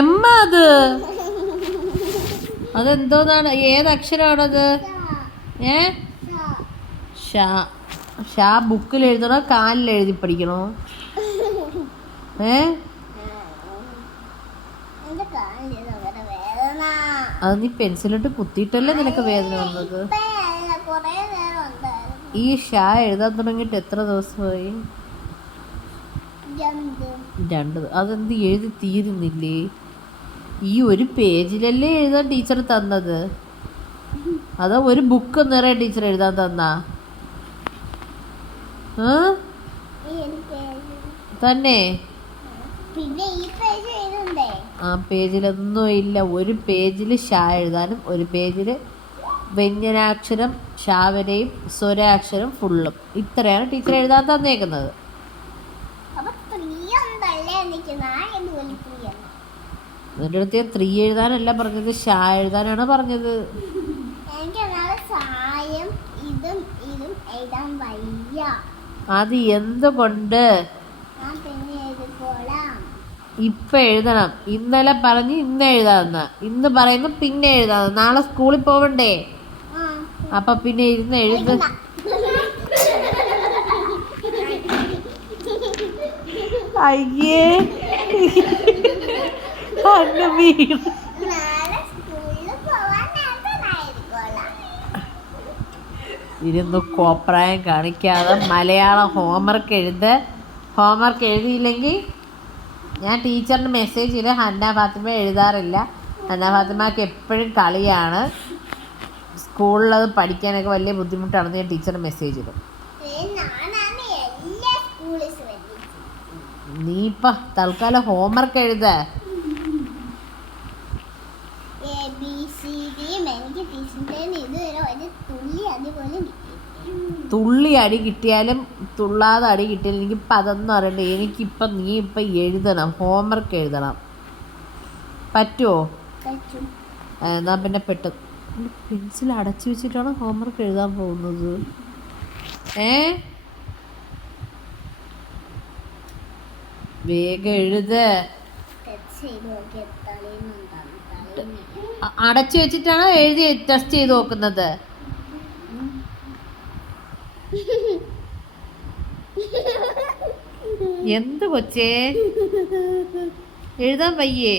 Emma അത് അതെന്തോന്നാണ്? ഏതക്ഷരമാണത്? ഏ ഷാ. ഷാ ബുക്കിൽ എഴുതണോ കാലിൽ എഴുതി പഠിക്കണോ? അത് നീ പെൻസിലിട്ട് കുത്തിയിട്ടല്ലേ നിനക്ക് വേദന വന്നത്? ഈ ഷാ എഴുതാൻ തുടങ്ങിയിട്ട് എത്ര ദിവസമായി? 2. അതെന്ത് എഴുതി തീരുന്നില്ലേ? ഈ ഒരു പേജിലല്ലേ എഴുതാൻ ടീച്ചർ തന്നത്? അതോ ഒരു ബുക്ക് നിറയെ ടീച്ചർ എഴുതാൻ തന്നാ? തന്നെ ആ പേജിലൊന്നും ഇല്ല. ഒരു പേജിൽ ഷാ എഴുതാനും ഒരു പേജിൽ വ്യഞ്ജനാക്ഷരം ഷാവരെയും സ്വരാക്ഷരം ഫുള്ളും. ഇത്രയാണ് ടീച്ചർ എഴുതാൻ തന്നേക്കുന്നത്. നിന്റെ അടുത്ത് 3 എഴുതാനല്ല പറഞ്ഞത്, ഷാ എഴുതാനാണ് പറഞ്ഞത്. അത് എന്തുകൊണ്ട്? ഇപ്പൊ എഴുതണം. ഇന്നലെ പറഞ്ഞ് ഇന്ന് എഴുതാന്ന്, ഇന്ന് പറയുന്നു പിന്നെ എഴുതാന്ന്. നാളെ സ്കൂളിൽ പോവണ്ടേ? അപ്പൊ പിന്നെ ഇരുന്ന് എഴുത. അയ്യേ ഇരുന്ന് കോപ്രായം കാണിക്കാതെ മലയാളം ഹോംവർക്ക് എഴുത്. ഹോംവർക്ക് എഴുതിയില്ലെങ്കിൽ ഞാൻ ടീച്ചറിന് മെസ്സേജ് ചെയ്ത് ഹന്ന ഫാത്തിമ എഴുതാറില്ല, ഹന്ന ഫാത്തിമക്ക് എപ്പോഴും കളിയാണ്, സ്കൂളിലത് പഠിക്കാനൊക്കെ വലിയ ബുദ്ധിമുട്ടാണെന്ന് ഞാൻ ടീച്ചറിന് മെസ്സേജ് ചെയ്തു. നീ ഇപ്പം തൽക്കാലം ഹോംവർക്ക് എഴുത. തുള്ളി അടി കിട്ടിയാലും തുള്ളാതെ അടി കിട്ടിയാലും എനിക്കിപ്പം അതൊന്നും അറിയണ്ട. എനിക്കിപ്പം നീ ഇപ്പം എഴുതണം, ഹോംവർക്ക് എഴുതണം. പറ്റുമോ? എന്നാ പിന്നെ പെൻസിൽ അടച്ചു വെച്ചിട്ടാണ് ഹോംവർക്ക് എഴുതാൻ പോകുന്നത്. വേഗം എഴുത്. അടച്ചു വെച്ചിട്ടാണോ എഴുതി ടെസ്റ്റ് ചെയ്ത് നോക്കുന്നത്? എന്ത് കൊച്ചേ, എഴുതാൻ വയ്യേ?